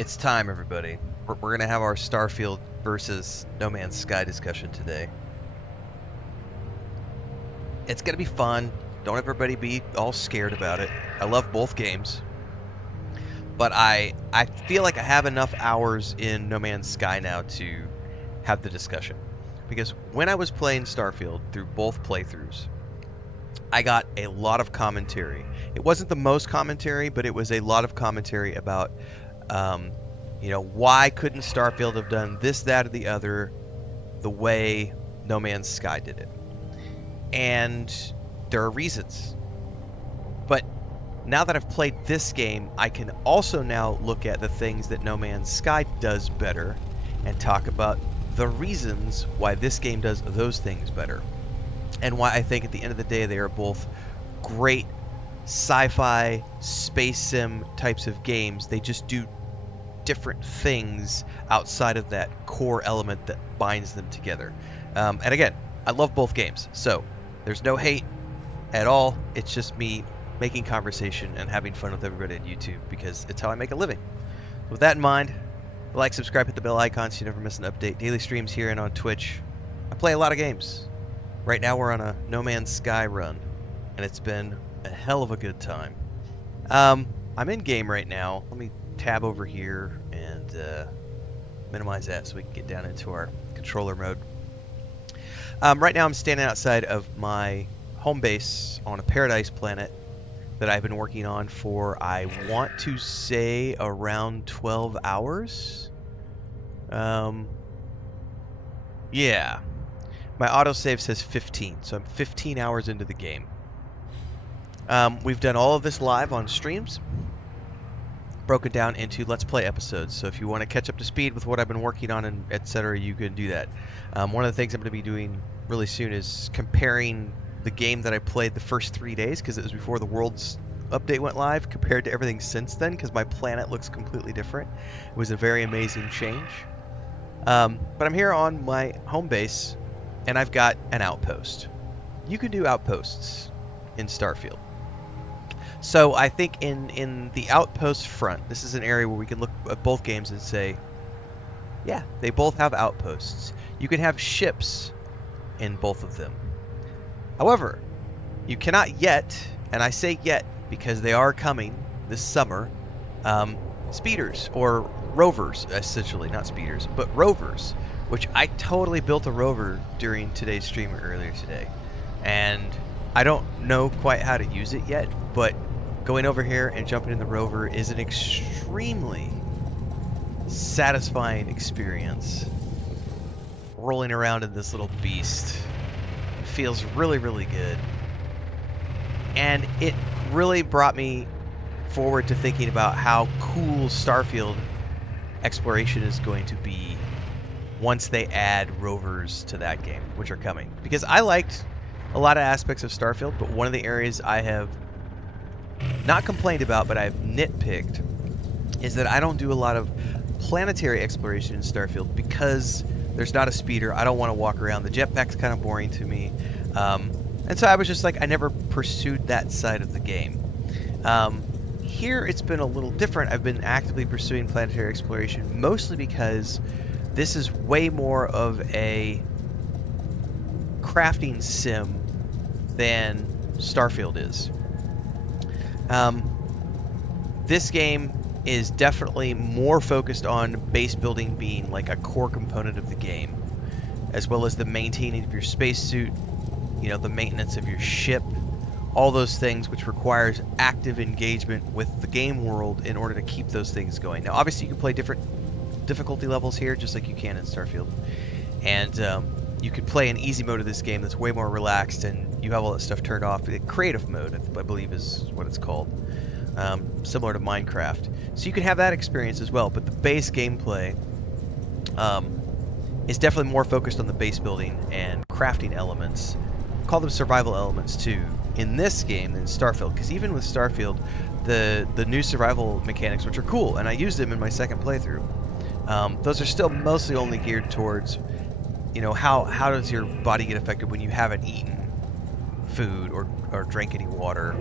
It's time, everybody. We're going to have our Starfield versus No Man's Sky discussion today. It's going to be fun. Don't everybody be all scared about it. I love both games. But I feel like I have enough hours in No Man's Sky now to have the discussion. Because when I was playing Starfield through both playthroughs, I got a lot of commentary. It wasn't the most commentary, but it was a lot of commentary about why couldn't Starfield have done this, that, or the other the way No Man's Sky did it? And there are reasons. But now that I've played this game, I can also now look at the things that No Man's Sky does better and talk about the reasons why this game does those things better. And why I think at the end of the day they are both great sci-fi, space sim types of games. They just do different things outside of that core element that binds them together. And again, I love both games, so there's no hate at all. It's just me making conversation and having fun with everybody on YouTube because it's how I make a living. With that in mind, like, subscribe, hit the bell icon so you never miss an update. Daily streams here and on Twitch. I play a lot of games. Right now we're on a No Man's Sky run, and it's been a hell of a good time. I'm in game right now. Let me tab over here and minimize that so we can get down into our controller mode. Right now I'm standing outside of my home base on a paradise planet that I've been working on for, I want to say, around 12 hours. Yeah. My autosave says 15, so I'm 15 hours into the game. We've done all of this live on streams, broken down into Let's Play episodes. So if you want to catch up to speed with what I've been working on and etc., you can do that. One of the things I'm going to be doing really soon is comparing the game that I played the first 3 days, because it was before the Worlds update went live, compared to everything since then, because my planet looks completely different. It was a very amazing change. But I'm here on my home base, and I've got an outpost. You can do outposts in Starfield. So I think in the outpost front, this is an area where we can look at both games and say, yeah, they both have outposts. You can have ships in both of them. However, you cannot yet, and I say yet because they are coming this summer, speeders or rovers, essentially, not speeders, but rovers, which I totally built a rover during today's stream earlier today. And I don't know quite how to use it yet, but going over here and jumping in the rover is an extremely satisfying experience. Rolling around in this little beast feels really, really good. And it really brought me forward to thinking about how cool Starfield exploration is going to be once they add rovers to that game, which are coming. Because I liked a lot of aspects of Starfield, but one of the areas I have not complained about, but I've nitpicked, is that I don't do a lot of planetary exploration in Starfield because there's not a speeder. I don't want to walk around. The jetpack's kind of boring to me. And so I was just like, I never pursued that side of the game. Here it's been a little different. I've been actively pursuing planetary exploration, mostly because this is way more of a crafting sim than Starfield is. This game is definitely more focused on base building being like a core component of the game, as well as the maintaining of your spacesuit, the maintenance of your ship, all those things, which requires active engagement with the game world in order to keep those things going. Now, obviously, you can play different difficulty levels here, just like you can in Starfield, and you could play an easy mode of this game that's way more relaxed, and you have all that stuff turned off. The creative mode, I believe, is what it's called, similar to Minecraft. So you can have that experience as well, but the base gameplay is definitely more focused on the base building and crafting elements. Call them survival elements too in this game than Starfield, because even with Starfield, the new survival mechanics, which are cool, and I used them in my second playthrough, those are still mostly only geared towards, how does your body get affected when you haven't eaten food or drank any water,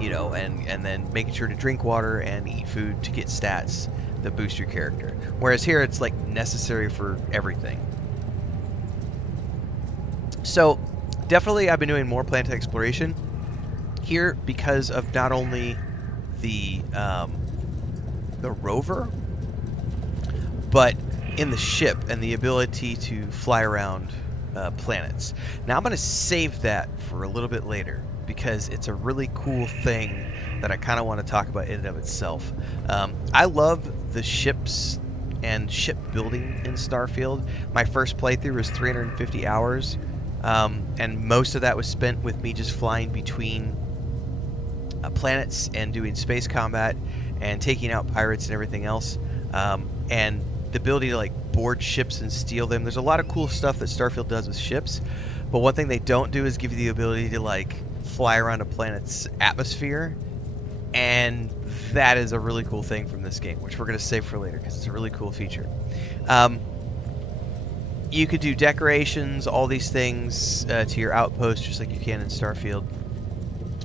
and then making sure to drink water and eat food to get stats that boost your character. Whereas here it's like necessary for everything. So definitely I've been doing more Planetary Exploration here because of not only the rover, but in the ship and the ability to fly around planets. Now I'm going to save that for a little bit later because it's a really cool thing that I kind of want to talk about in and of itself. I love the ships and ship building in Starfield. My first playthrough was 350 hours, and most of that was spent with me just flying between planets and doing space combat and taking out pirates and everything else. And the ability to like board ships and steal them. There's a lot of cool stuff that Starfield does with ships, but one thing they don't do is give you the ability to like fly around a planet's atmosphere, and that is a really cool thing from this game, which we're going to save for later because it's a really cool feature. You could do decorations, all these things to your outpost, just like you can in Starfield.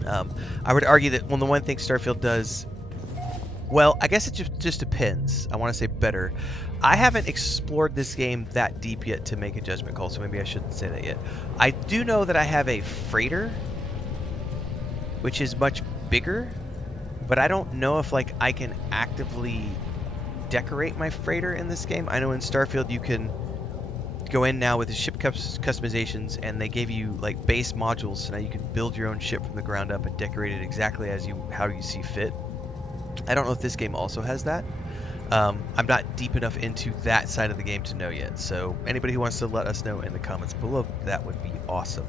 I would argue that the one thing Starfield does, well, I guess it just depends. I want to say better. I haven't explored this game that deep yet to make a judgment call, so maybe I shouldn't say that yet. I do know that I have a freighter, which is much bigger, but I don't know if like I can actively decorate my freighter in this game. I know in Starfield you can go in now with the ship customizations, and they gave you like base modules, so now you can build your own ship from the ground up and decorate it exactly how you see fit. I don't know if this game also has that. I'm not deep enough into that side of the game to know yet, so anybody who wants to let us know in the comments below, that would be awesome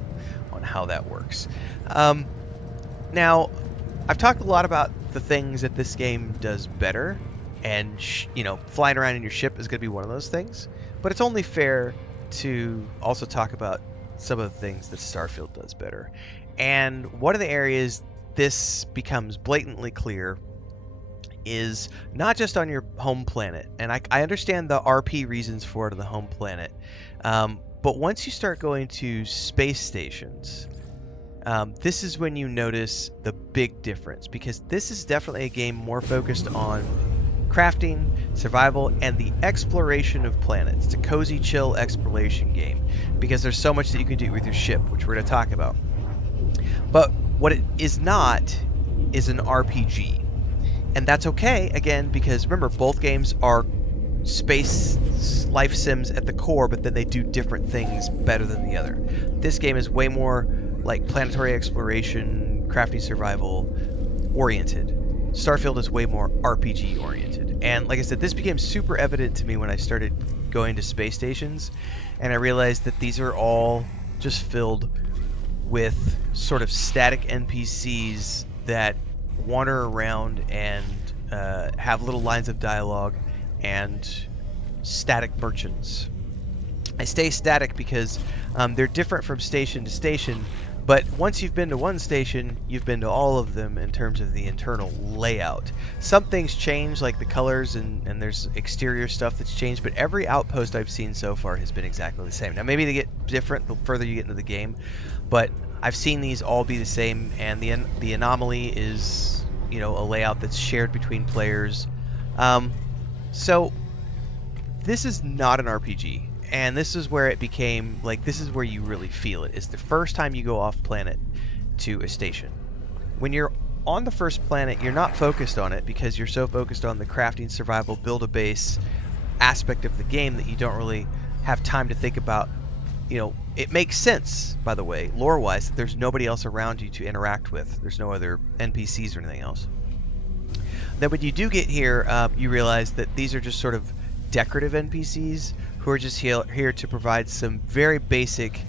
on how that works. Now, I've talked a lot about the things that this game does better, and flying around in your ship is going to be one of those things, but it's only fair to also talk about some of the things that Starfield does better. And one of the areas this becomes blatantly clear is not just on your home planet, and I understand the RP reasons for it on the home planet, but once you start going to space stations, this is when you notice the big difference, because this is definitely a game more focused on crafting, survival, and the exploration of planets. It's a cozy, chill exploration game because there's so much that you can do with your ship, which we're going to talk about. But what it is not is an RPG. And that's okay, again, because remember, both games are space life sims at the core, but then they do different things better than the other. This game is way more like planetary exploration, crafting, survival oriented. Starfield is way more RPG oriented. And like I said, this became super evident to me when I started going to space stations, and I realized that these are all just filled with sort of static NPCs that wander around and have little lines of dialogue and static merchants. I stay static because they're different from station to station, but once you've been to one station, you've been to all of them in terms of the internal layout. Some things change, like the colors, and there's exterior stuff that's changed, but every outpost I've seen so far has been exactly the same. Now, maybe they get different the further you get into the game, but I've seen these all be the same, and the anomaly is, a layout that's shared between players. So this is not an RPG. And this is where it became, this is where you really feel it. It's the first time you go off planet to a station. When you're on the first planet, you're not focused on it because you're so focused on the crafting, survival, build a base aspect of the game that you don't really have time to think about. It makes sense, by the way, lore-wise, that there's nobody else around you to interact with. There's no other NPCs or anything else. Then when you do get here, you realize that these are just sort of decorative NPCs who are just here to provide some very basic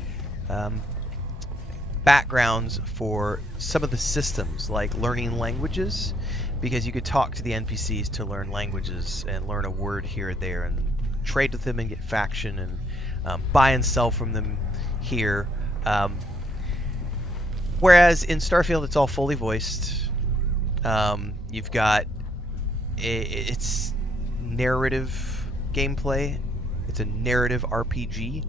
backgrounds for some of the systems, like learning languages, because you could talk to the NPCs to learn languages and learn a word here or there and trade with them and get faction and buy and sell from them here. Whereas in Starfield, it's all fully voiced. You've got it's narrative gameplay. It's a narrative RPG,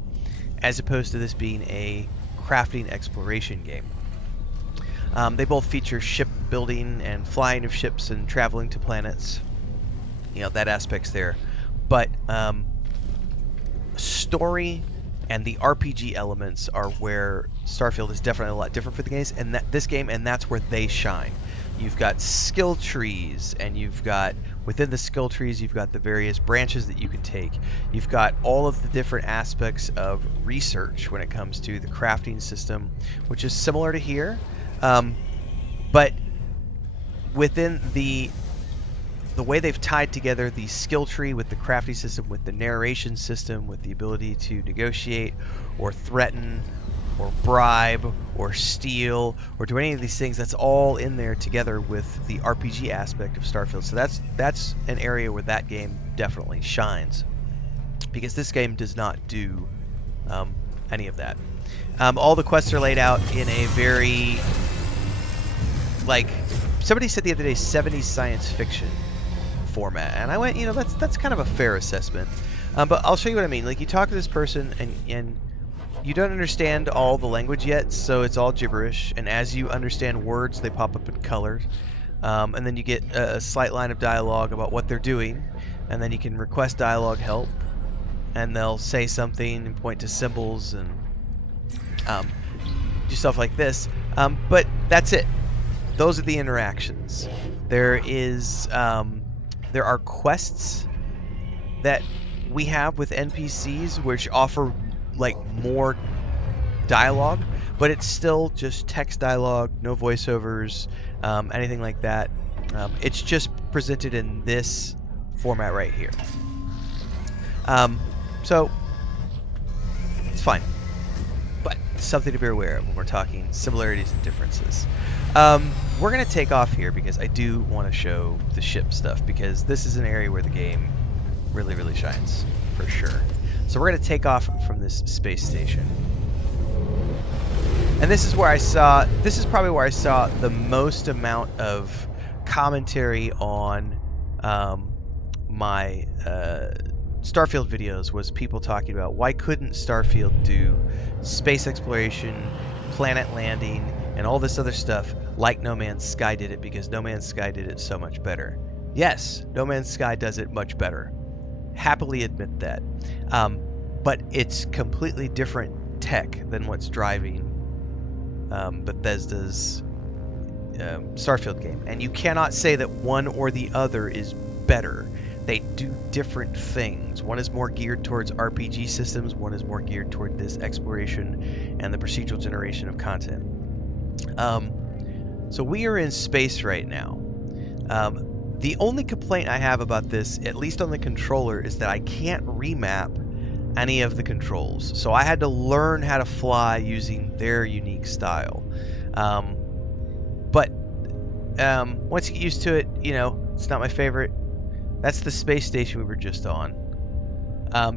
as opposed to this being a crafting exploration game. They both feature ship building and flying of ships and traveling to planets. that aspect's there. But story and the RPG elements are where Starfield is definitely a lot different for the games, and this game, and that's where they shine. You've got skill trees, and you've got within the skill trees, you've got the various branches that you can take. You've got all of the different aspects of research when it comes to the crafting system, which is similar to here, but within the way they've tied together the skill tree with the crafting system, with the narration system, with the ability to negotiate or threaten or bribe or steal or do any of these things, that's all in there together with the RPG aspect of Starfield. So that's an area where that game definitely shines, because this game does not do any of that. All the quests are laid out in a very, like, somebody said the other day, 70s science fiction format, and I went, that's kind of a fair assessment. But I'll show you what I mean. Like, you talk to this person, and you don't understand all the language yet, so it's all gibberish. And as you understand words, they pop up in colors, and then you get a slight line of dialogue about what they're doing, and then you can request dialogue help, and they'll say something and point to symbols and do stuff like this. But that's it. Those are the interactions. There are quests that we have with NPCs which offer like more dialogue, but it's still just text dialogue, no voiceovers, anything like that. It's just presented in this format right here. So it's fine, but something to be aware of when we're talking similarities and differences. We're going to take off here because I do want to show the ship stuff, because this is an area where the game really, really shines, for sure. So we're going to take off from this space station. And this is probably where I saw the most amount of commentary on my Starfield videos, was people talking about why couldn't Starfield do space exploration, planet landing, and all this other stuff like No Man's Sky did it, because No Man's Sky did it so much better. Yes, No Man's Sky does it much better. Happily admit that. But it's completely different tech than what's driving Bethesda's Starfield game. And you cannot say that one or the other is better. They do different things. One is more geared towards RPG systems, one is more geared toward this exploration and the procedural generation of content. So we are in space right now. The only complaint I have about this, at least on the controller, is that I can't remap any of the controls. So I had to learn how to fly using their unique style. But once you get used to it, it's not my favorite. That's the space station we were just on.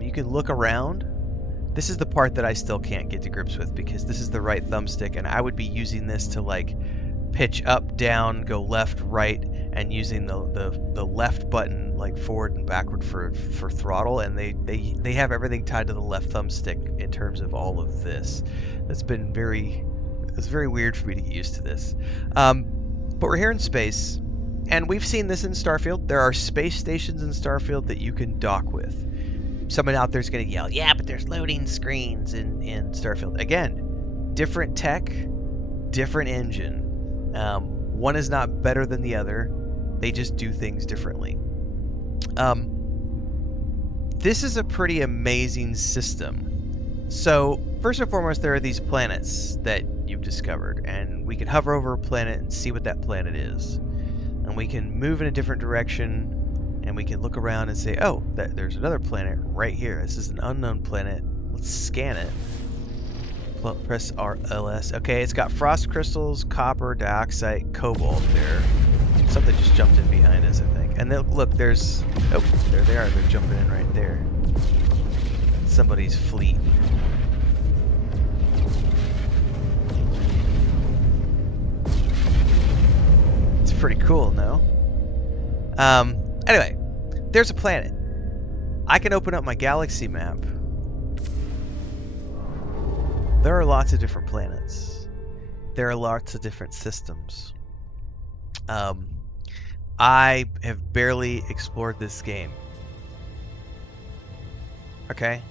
You can look around. This is the part that I still can't get to grips with, because this is the right thumbstick, and I would be using this to like pitch up, down, go left, right, and using the left button like forward and backward for throttle, and they have everything tied to the left thumbstick in terms of all of this. It's very weird for me to get used to this. But we're here in space, and we've seen this in Starfield. There are space stations in Starfield that you can dock with. Someone out there's going to yell, yeah, but there's loading screens in Starfield. Again, different tech, different engine. One is not better than the other. They just do things differently. This is a pretty amazing system. So, first and foremost, there are these planets that you've discovered, and we can hover over a planet and see what that planet is. And we can move in a different direction, and we can look around and say, oh, there's another planet right here. This is an unknown planet. Let's scan it. Press RLS. Okay, it's got frost crystals, copper, dioxide, cobalt there. Something just jumped in behind us, I think. And then, look, there's... Oh, there they are. They're jumping in right there. Somebody's fleet. It's pretty cool, no? Anyway, there's a planet. I can open up my galaxy map. There are lots of different planets. There are lots of different systems. I have barely explored this game. Okay?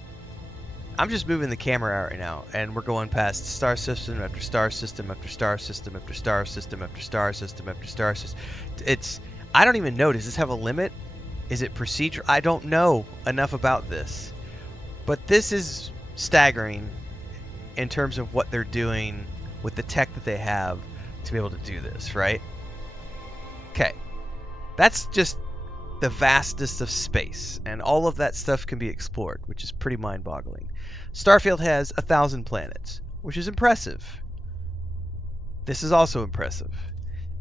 I'm just moving the camera out right now, and we're going past star system after star system after star system after star system after star system after star system. I don't even know. Does this have a limit? Is it procedural? I don't know enough about this. But this is staggering in terms of what they're doing with the tech that they have to be able to do this, right? Okay. That's just the vastness of space, and all of that stuff can be explored, which is pretty mind-boggling. Starfield has 1,000 planets, which is impressive. This is also impressive.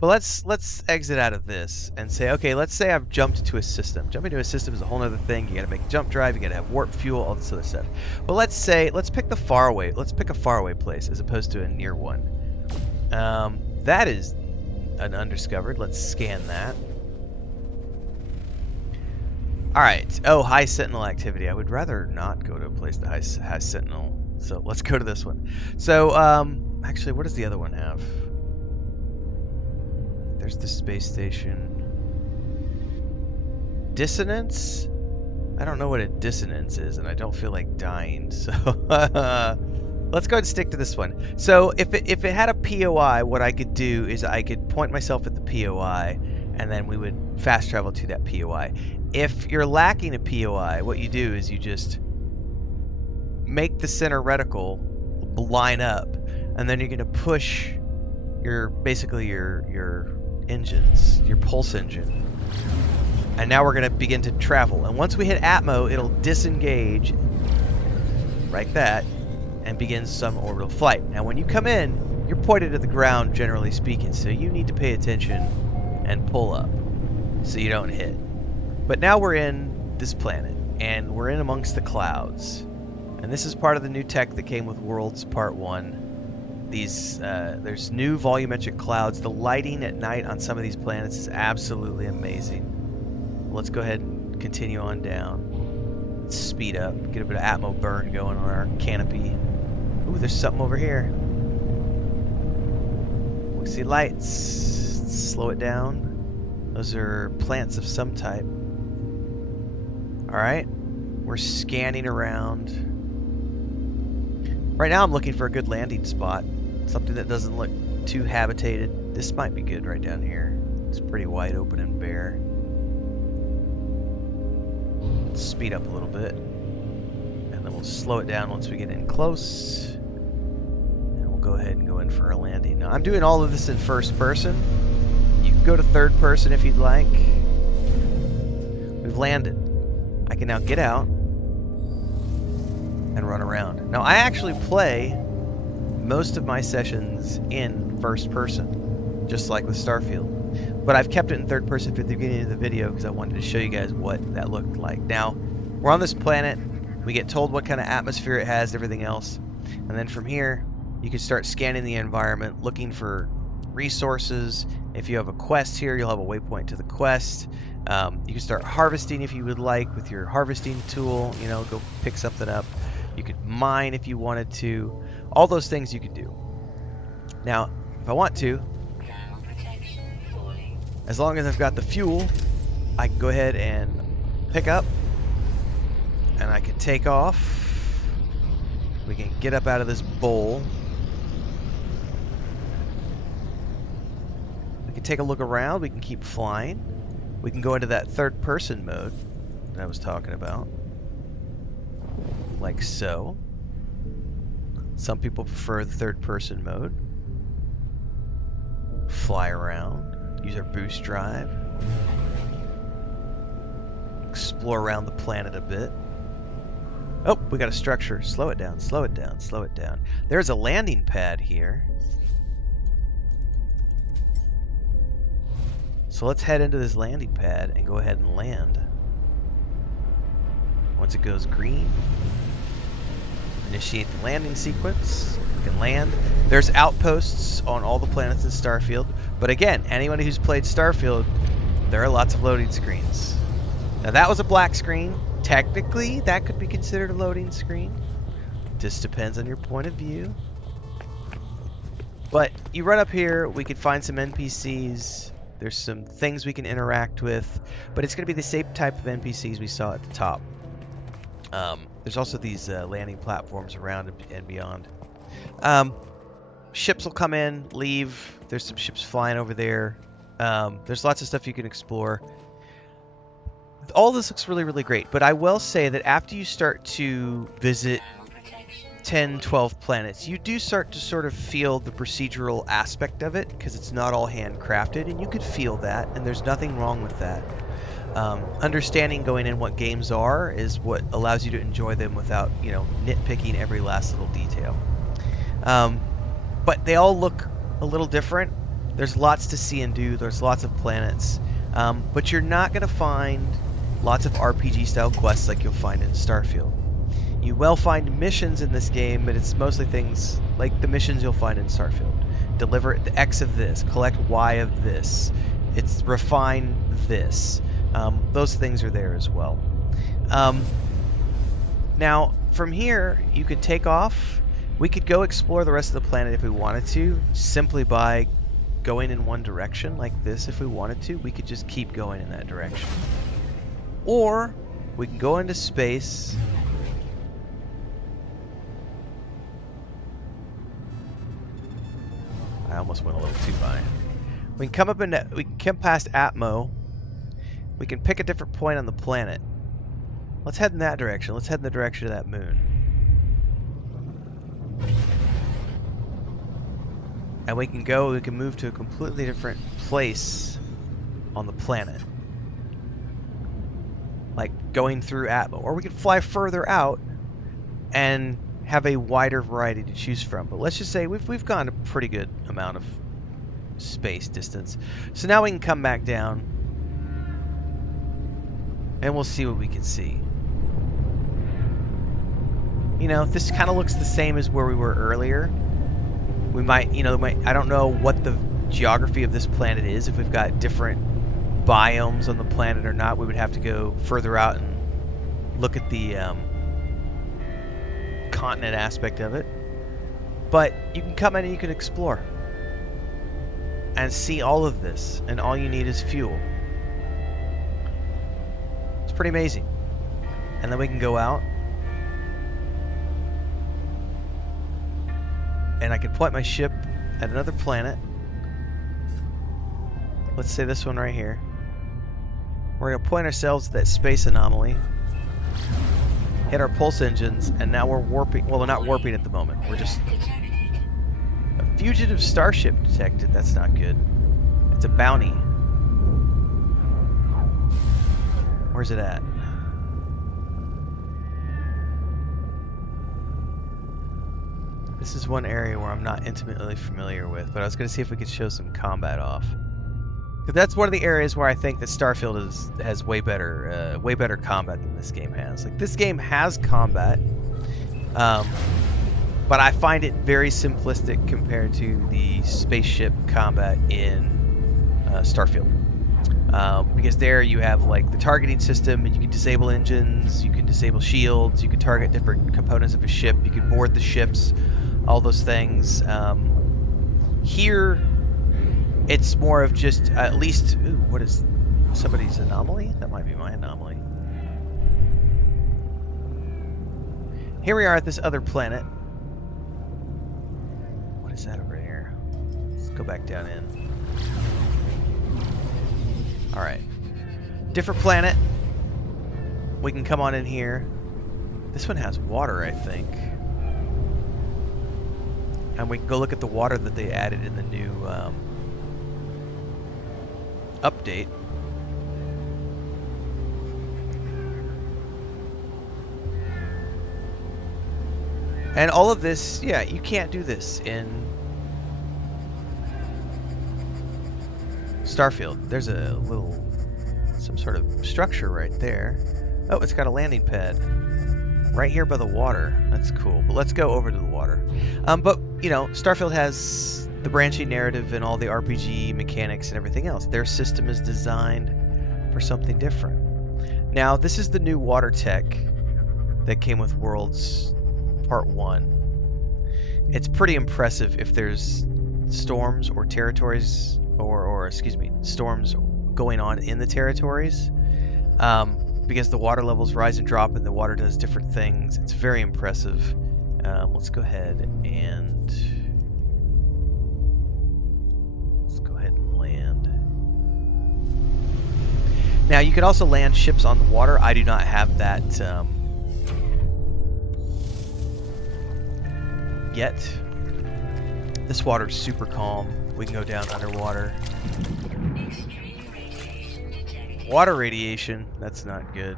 But let's exit out of this and say, okay, let's say I've jumped to a system. Jumping to a system is a whole other thing. You got to make a jump drive, you got to have warp fuel, all this other stuff. But let's pick a faraway place as opposed to a near one. That is an undiscovered. Let's scan that. All right. Oh, high sentinel activity. I would rather not go to a place that has sentinel. So let's go to this one. So actually, what does the other one have? There's the space station. Dissonance? I don't know what a dissonance is, and I don't feel like dying, so let's go ahead and stick to this one. So if it had a POI, what I could do is I could point myself at the POI, and then we would fast travel to that POI. If you're lacking a POI, what you do is you just make the center reticle line up, and then you're going to push basically your engines, your pulse engine. And now we're going to begin to travel. And once we hit Atmo, it'll disengage like that and begin some orbital flight. Now when you come in, you're pointed at the ground, generally speaking, so you need to pay attention and pull up so you don't hit. But now we're in this planet, and we're in amongst the clouds. And this is part of the new tech that came with Worlds Part 1. There's new volumetric clouds. The lighting at night on some of these planets is absolutely amazing. Let's go ahead and continue on down. Let's speed up, get a bit of Atmo burn going on our canopy. Ooh, there's something over here. We see lights. Slow it down. Those are plants of some type. Alright, we're scanning around. Right now I'm looking for a good landing spot. Something that doesn't look too habitated. This might be good right down here. It's pretty wide open and bare. Let's speed up a little bit. And then we'll slow it down once we get in close. And we'll go ahead and go in for a landing. Now I'm doing all of this in first person. You can go to third person if you'd like. We've landed. I can now get out and run around. Now I actually play most of my sessions in first person, just like with Starfield. But I've kept it in third person for the beginning of the video because I wanted to show you guys what that looked like. Now, we're on this planet. We get told what kind of atmosphere it has, everything else. And then from here, you can start scanning the environment, looking for resources. If you have a quest here, you'll have a waypoint to the quest. You can start harvesting if you would like with your harvesting tool. You know, go pick something up. You could mine if you wanted to. All those things you could do. Now, if I want to, as long as I've got the fuel, I can go ahead and pick up, and I can take off. We can get up out of this bowl. We can take a look around. We can keep flying. We can go into that third person mode that I was talking about. Like so. Some people prefer the third person mode. Fly around. Use our boost drive. Explore around the planet a bit. Oh, we got a structure. Slow it down, slow it down, slow it down. There's a landing pad here. So let's head into this landing pad and go ahead and land. Once it goes green, initiate the landing sequence. We can land. There's outposts on all the planets in Starfield. But again, anyone who's played Starfield, there are lots of loading screens. Now that was a black screen. Technically, that could be considered a loading screen. Just depends on your point of view. But you run up here, we could find some NPCs. There's some things we can interact with, but it's going to be the same type of NPCs we saw at the top. There's also these landing platforms around and beyond. Ships will come in, leave. There's some ships flying over there. There's lots of stuff you can explore. All this looks really, really great, but I will say that after you start to visit 10, 12 planets, you do start to sort of feel the procedural aspect of it, because it's not all handcrafted, and you could feel that, and there's nothing wrong with that. Understanding going in what games are is what allows you to enjoy them without, nitpicking every last little detail. But they all look a little different. There's lots to see and do. There's lots of planets. But you're not going to find lots of RPG-style quests like you'll find in Starfield. You will find missions in this game, but it's mostly things like the missions you'll find in Starfield. Deliver the X of this, collect Y of this, it's refine this. Those things are there as well. Now, from here, you could take off. We could go explore the rest of the planet if we wanted to, simply by going in one direction like this. If we wanted to, we could just keep going in that direction. Or we can go into space. I almost went a little too high. We can come up in that, we can come past Atmo. We can pick a different point on the planet. Let's head in that direction. Let's head in the direction of that moon. And we can move to a completely different place on the planet. Like going through Atmo. Or we can fly further out and have a wider variety to choose from. But let's just say we've gone a pretty good amount of space distance. So now we can come back down and we'll see what we can see. This kind of looks the same as where we were earlier. We might, I don't know what the geography of this planet is. If we've got different biomes on the planet or not, we would have to go further out and look at the continent aspect of it. But you can come in and you can explore and see all of this, and all you need is fuel. It's pretty amazing. And then we can go out and I can point my ship at another planet. Let's say this one right here. We're going to point ourselves at that space anomaly, hit our pulse engines, and now we're warping. Well, we're not warping at the moment. We're just... A fugitive starship detected. That's not good. It's a bounty. Where's it at? This is one area where I'm not intimately familiar with, but I was going to see if we could show some combat off. Because that's one of the areas where I think that Starfield has way better combat than this game has. Like, this game has combat, but I find it very simplistic compared to the spaceship combat in Starfield. Because there you have like the targeting system, and you can disable engines, you can disable shields, you can target different components of a ship, you can board the ships, all those things. Here, it's more of just at least. Ooh, what is somebody's anomaly? That might be my anomaly. Here we are at this other planet. What is that over here? Let's go back down in. All right, different planet. We can come on in here. This one has water, I think. And we can go look at the water that they added in the new update. And all of this, yeah, you can't do this in Starfield. There's a little, some sort of structure right there. Oh, it's got a landing pad right here by the water. That's cool. But let's go over to the water. But, Starfield has the branching narrative and all the RPG mechanics and everything else. Their system is designed for something different. Now, this is the new water tech that came with Worlds Part 1. It's pretty impressive if there's storms or territories or excuse me, storms going on in the territories, because the water levels rise and drop, and the water does different things. It's very impressive. Let's go ahead and land. Now you can also land ships on the water. I do not have that yet. This water's super calm. We can go down underwater. Water radiation, that's not good.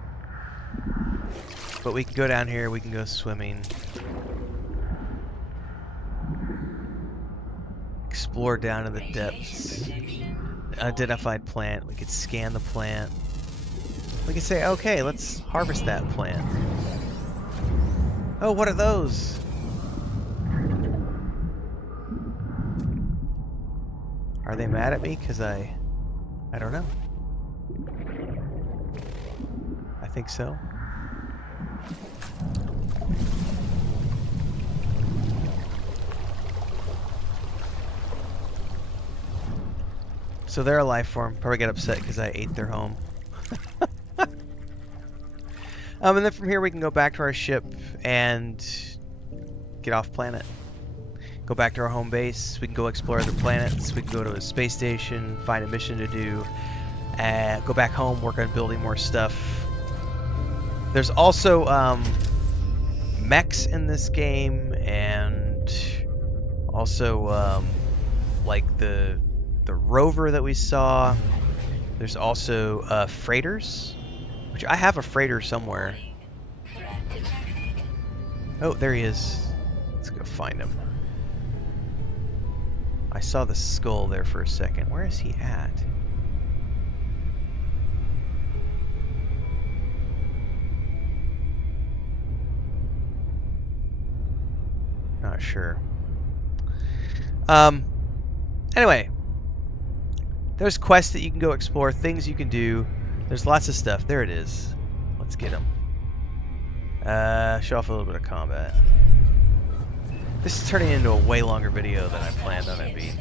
But we can go down here, we can go swimming. Explore down in the depths. Unidentified plant, we could scan the plant. We could say, okay, let's harvest that plant. Oh, what are those? Are they mad at me? Because I don't know. I think so. So they're a life form. Probably get upset because I ate their home. And then from here we can go back to our ship and get off planet. Go back to our home base. We can go explore other planets. We can go to a space station, find a mission to do, go back home, work on building more stuff. There's also mechs in this game, and also like the rover that we saw. There's also freighters, which I have a freighter somewhere. Oh, there he is. Let's go find him. I saw the skull there for a second. Where is he at? Not sure. Anyway, there's quests that you can go explore, things you can do. There's lots of stuff. There it is. Let's get him. Show off a little bit of combat. This is turning into a way longer video than I planned on it being.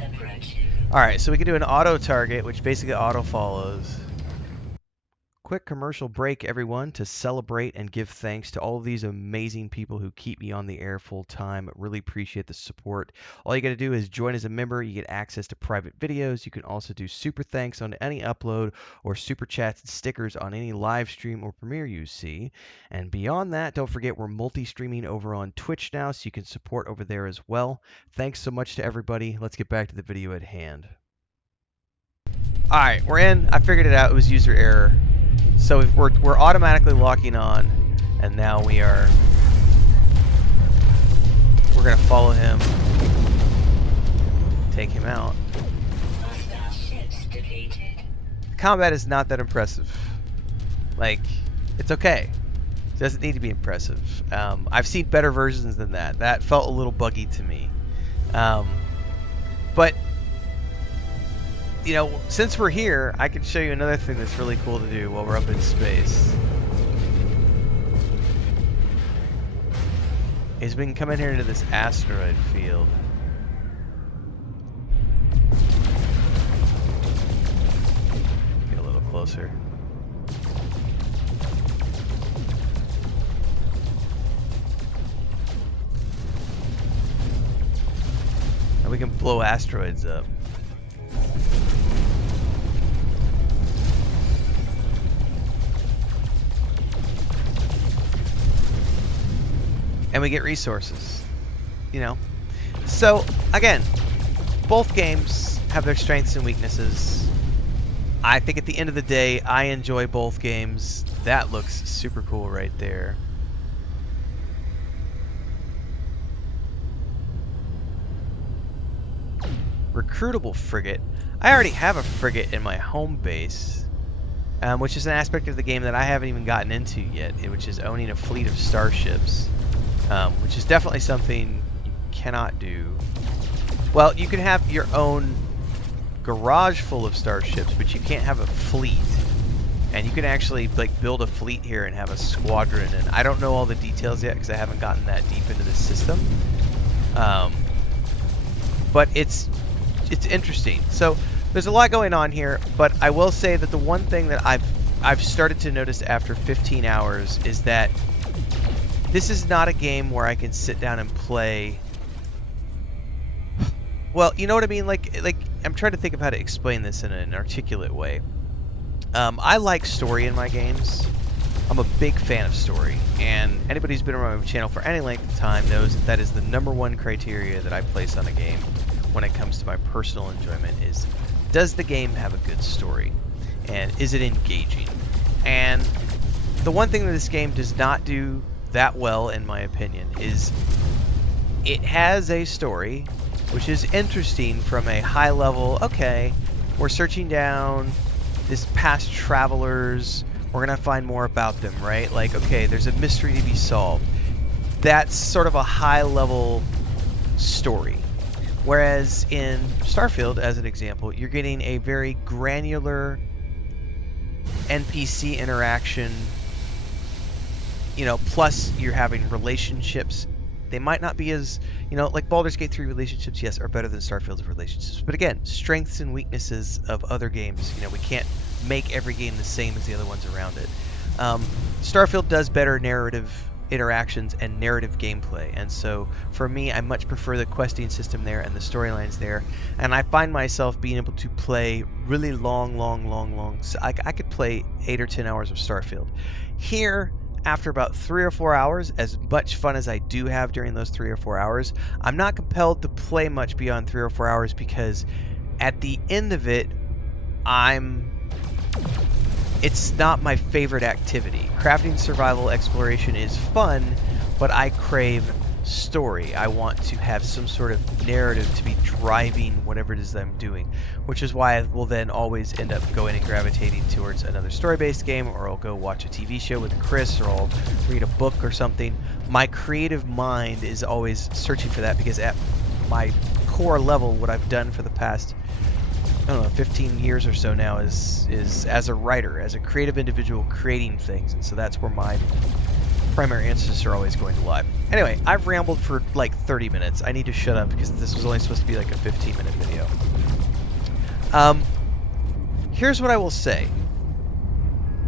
Alright, so we can do an auto target, which basically auto follows. Quick commercial break, everyone, to celebrate and give thanks to all of these amazing people who keep me on the air full time. Really appreciate the support. All you got to do is join as a member. You get access to private videos. You can also do super thanks on any upload, or super chats and stickers on any live stream or premiere you see. And beyond that, don't forget we're multi-streaming over on Twitch now, so you can support over there as well. Thanks so much to everybody. Let's get back to the video at hand. Alright, we're in. I figured it out. It was user error. So if we're automatically locking on, and now we're gonna follow him, take him out. The combat is not that impressive. Like, it's okay. It doesn't need to be impressive. I've seen better versions than that. That felt a little buggy to me. But you know, since we're here, I can show you another thing that's really cool to do while we're up in space. Is we can come in here into this asteroid field. Get a little closer. And we can blow asteroids up. And we get resources, you know. So again, both games have their strengths and weaknesses. I think at the end of the day, I enjoy both games. That looks super cool right there. Recruitable frigate. I already have a frigate in my home base, which is an aspect of the game that I haven't even gotten into yet, which is owning a fleet of starships. Which is definitely something you cannot do. Well, you can have your own garage full of starships, but you can't have a fleet. And you can actually like build a fleet here and have a squadron. And I don't know all the details yet because I haven't gotten that deep into the system. But it's interesting. So There's a lot going on here, but I will say that the one thing that I've started to notice after 15 hours is that this is not a game where I can sit down and play. Well, you know what I mean? Like I'm trying to think of how to explain this in an articulate way. I like story in my games. I'm a big fan of story, and anybody who's been around my channel for any length of time knows that is the #1 criteria that I place on a game when it comes to my personal enjoyment is, does the game have a good story? And is it engaging? And the one thing that this game does not do that well, in my opinion, is it has a story which is interesting from a high level. Okay, we're searching down this past travelers, we're gonna find more about them, right? Like, okay, there's a mystery to be solved. That's sort of a high level story. Whereas in Starfield, as an example, you're getting a very granular NPC interaction, you know, plus you're having relationships. They might not be as, you know, like Baldur's Gate 3 relationships, yes, are better than Starfield's relationships. But again, strengths and weaknesses of other games. You know, we can't make every game the same as the other ones around it. Starfield does better narrative interactions and narrative gameplay, and so for me, I much prefer the questing system there and the storylines there. And I find myself being able to play really long. So I could play 8 or 10 hours of Starfield. Here, after about 3 or 4 hours, as much fun as I do have during those 3 or 4 hours, I'm not compelled to play much beyond 3 or 4 hours because at the end of it, it's not my favorite activity. Crafting, survival, exploration is fun, but I crave story. I want to have some sort of narrative to be driving whatever it is that I'm doing, which is why I will then always end up going and gravitating towards another story-based game, or I'll go watch a TV show with Chris, or I'll read a book or something. My creative mind is always searching for that, because at my core level, what I've done for the past, I don't know, 15 years or so now is as a writer, as a creative individual, creating things, and so that's where my primary interests are always going to lie. Anyway, I've rambled for like 30 minutes. I need to shut up because this was only supposed to be like a 15-minute video. Here's what I will say.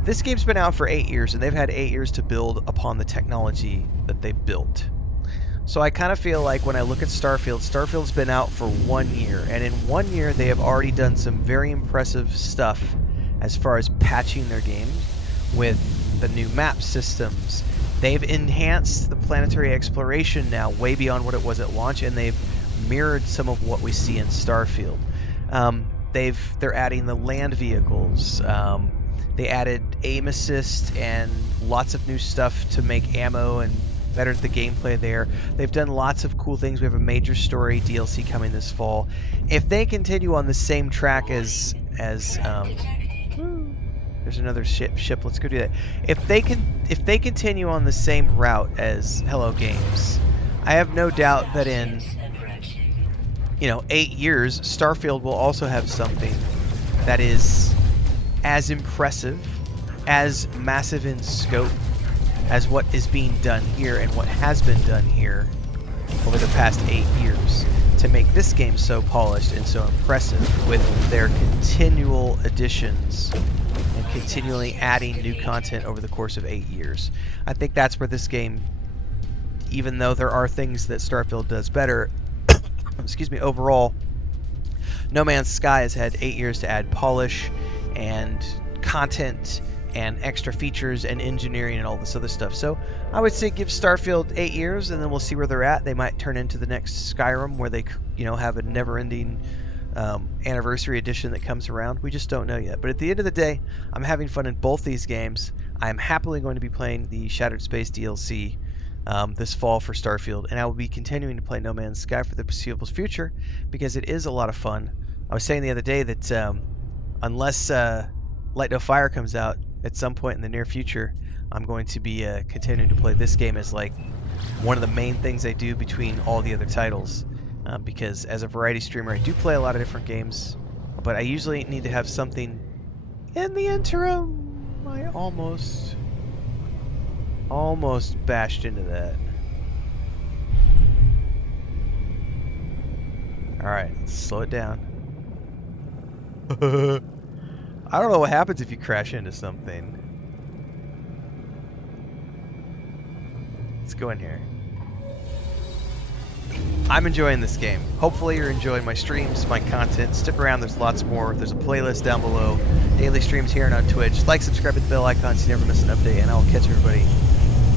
This game's been out for 8 years, and they've had 8 years to build upon the technology that they built. So I kind of feel like when I look at Starfield, Starfield's been out for 1 year, and in 1 year they have already done some very impressive stuff as far as patching their game with the new map systems. They've enhanced the Planetary Exploration now way beyond what it was at launch, and they've mirrored some of what we see in Starfield. They're adding the land vehicles. They added aim assist and lots of new stuff to make ammo and better the gameplay there. They've done lots of cool things. We have a major story DLC coming this fall. If they continue on the same track as there's another ship. Let's go do that. If they continue on the same route as Hello Games, I have no doubt that in 8 years, Starfield will also have something that is as impressive, as massive in scope as what is being done here and what has been done here over the past 8 years to make this game so polished and so impressive with their continual additions and continually adding new content over the course of 8 years. I think that's where this game, even though there are things that Starfield does better, excuse me, overall, No Man's Sky has had 8 years to add polish and content and extra features and engineering and all this other stuff. So I would say give Starfield 8 years, and then we'll see where they're at. They might turn into the next Skyrim, where they have a never-ending anniversary edition that comes around. We just don't know yet. But at the end of the day, I'm having fun in both these games. I'm happily going to be playing the Shattered Space DLC this fall for Starfield, and I will be continuing to play No Man's Sky for the foreseeable future because it is a lot of fun. I was saying the other day that unless Light No Fire comes out at some point in the near future, I'm going to be continuing to play this game as like one of the main things I do between all the other titles, because as a variety streamer I do play a lot of different games, but I usually need to have something in the interim. I almost bashed into that. Alright, let's slow it down. I don't know what happens if you crash into something. Let's go in here. I'm enjoying this game. Hopefully you're enjoying my streams, my content. Stick around, there's lots more. There's a playlist down below. Daily streams here and on Twitch. Like, subscribe, hit the bell icon so you never miss an update, and I'll catch everybody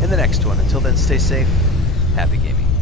in the next one. Until then, stay safe. Happy gaming.